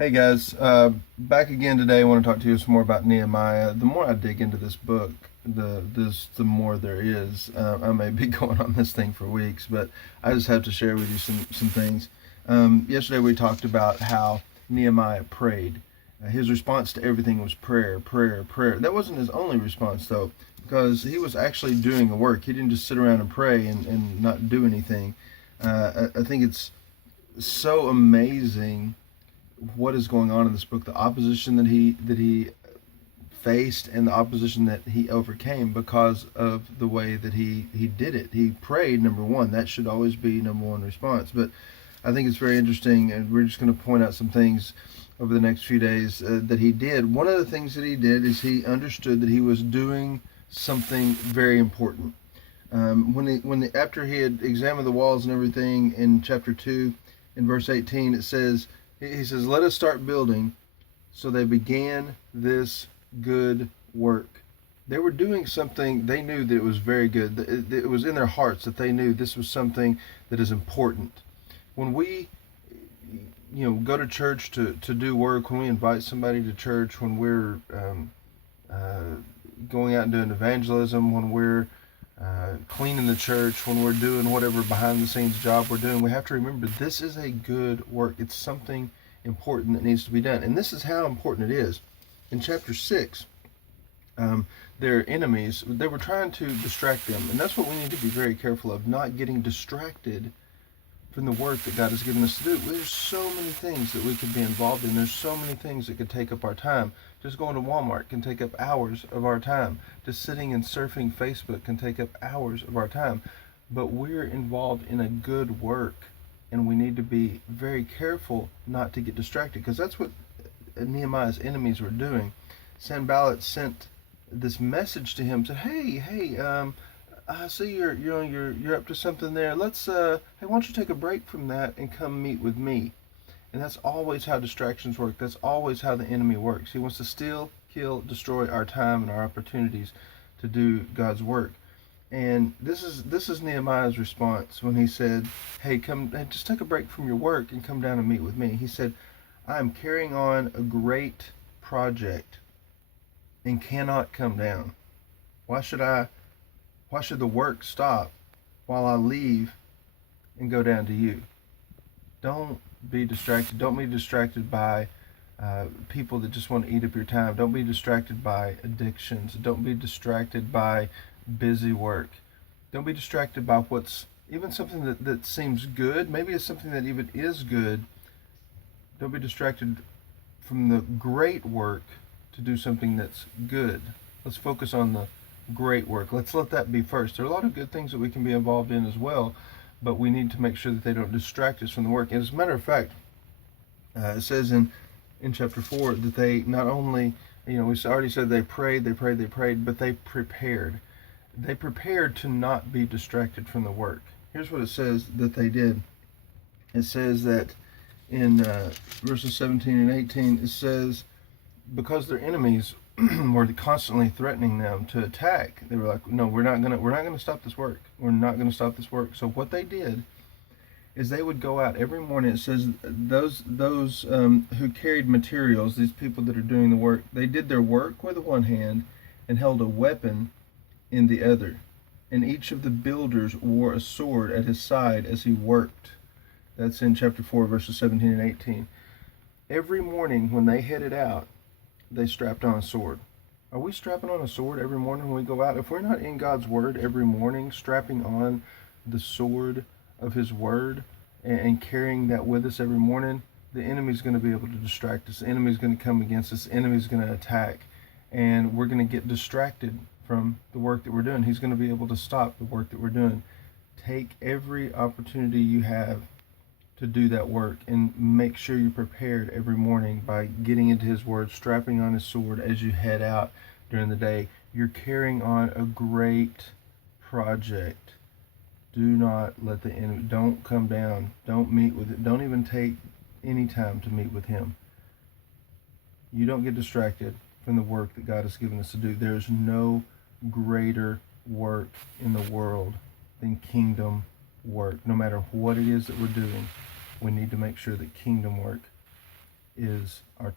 Hey guys, back again today. I want to talk to you some more about Nehemiah. The more I dig into this book, the more there is. I may be going on this thing for weeks, but I just have to share with you some things. Yesterday we talked about how Nehemiah prayed. His response to everything was prayer, prayer, prayer. That wasn't his only response though, because he was actually doing the work. He didn't just sit around and pray and not do anything. I think it's so amazing what is going on in this book, the opposition that he faced and the opposition that he overcame because of the way that he did it. He prayed, number one. That should always be number one response. But I think it's very interesting, and we're just going to point out some things over the next few days that he did. One of the things that he did is he understood that he was doing something very important. After he had examined the walls and everything in chapter 2, in verse 18, it says, he says, let us start building. So they began this good work. They were doing something, they knew that it was very good. It was in their hearts that they knew this was something that is important. When we go to church to do work, when we invite somebody to church, when we're going out and doing evangelism, when we're cleaning the church, when we're doing whatever behind the scenes job we're doing, we have to remember this is a good work. It's something important that needs to be done. And this is how important it is. In chapter 6, their enemies, they were trying to distract them. And that's what we need to be very careful of, not getting distracted from the work that God has given us to do. There's so many things that we could be involved in. There's so many things that could take up our time. Just going to Walmart can take up hours of our time. Just sitting and surfing Facebook can take up hours of our time. But we're involved in a good work, and we need to be very careful not to get distracted, because that's what Nehemiah's enemies were doing. Sanballat sent this message to him, said, "Hey, I see you're up to something there. Let's hey, why don't you take a break from that and come meet with me?" And that's always how distractions work. That's always how the enemy works. He wants to steal, kill, destroy our time and our opportunities to do God's work. And this is Nehemiah's response when he said, "Hey, just take a break from your work and come down and meet with me." He said, "I am carrying on a great project and cannot come down. Why should the work stop while I leave and go down to you?" Don't be distracted. Don't be distracted by people that just want to eat up your time. Don't be distracted by addictions. Don't be distracted by busy work. Don't be distracted by what's even something that seems good. Maybe it's something that even is good. Don't be distracted from the great work to do something that's good. Let's focus on the great work. Let's let that be first. There are a lot of good things that we can be involved in as well, but we need to make sure that they don't distract us from the work. And as a matter of fact, it says in chapter 4 that they not only, we already said they prayed, but they prepared. They prepared to not be distracted from the work. Here's what it says that they did. It says that in verses 17 and 18, it says, because their enemies were constantly threatening them to attack, they were like, "No, we're not gonna stop this work. We're not gonna stop this work." So what they did is they would go out every morning. It says those who carried materials, these people that are doing the work, they did their work with one hand and held a weapon in the other. And each of the builders wore a sword at his side as he worked. That's in chapter 4, verses 17 and 18. Every morning when they headed out, they strapped on a sword. Are we strapping on a sword every morning when we go out? If we're not in God's Word every morning, strapping on the sword of His Word and carrying that with us every morning, the enemy's going to be able to distract us. The enemy's going to come against us. The enemy's going to attack. And we're going to get distracted from the work that we're doing. He's going to be able to stop the work that we're doing. Take every opportunity you have to do that work, and make sure you're prepared every morning by getting into His Word, strapping on His sword as you head out during the day. You're carrying on a great project. Do not let the enemy, don't come down, don't meet with it, don't even take any time to meet with him. You don't get distracted from the work that God has given us to do. There's no greater work in the world than kingdom work. No matter what it is that we're doing, we need to make sure that kingdom work is our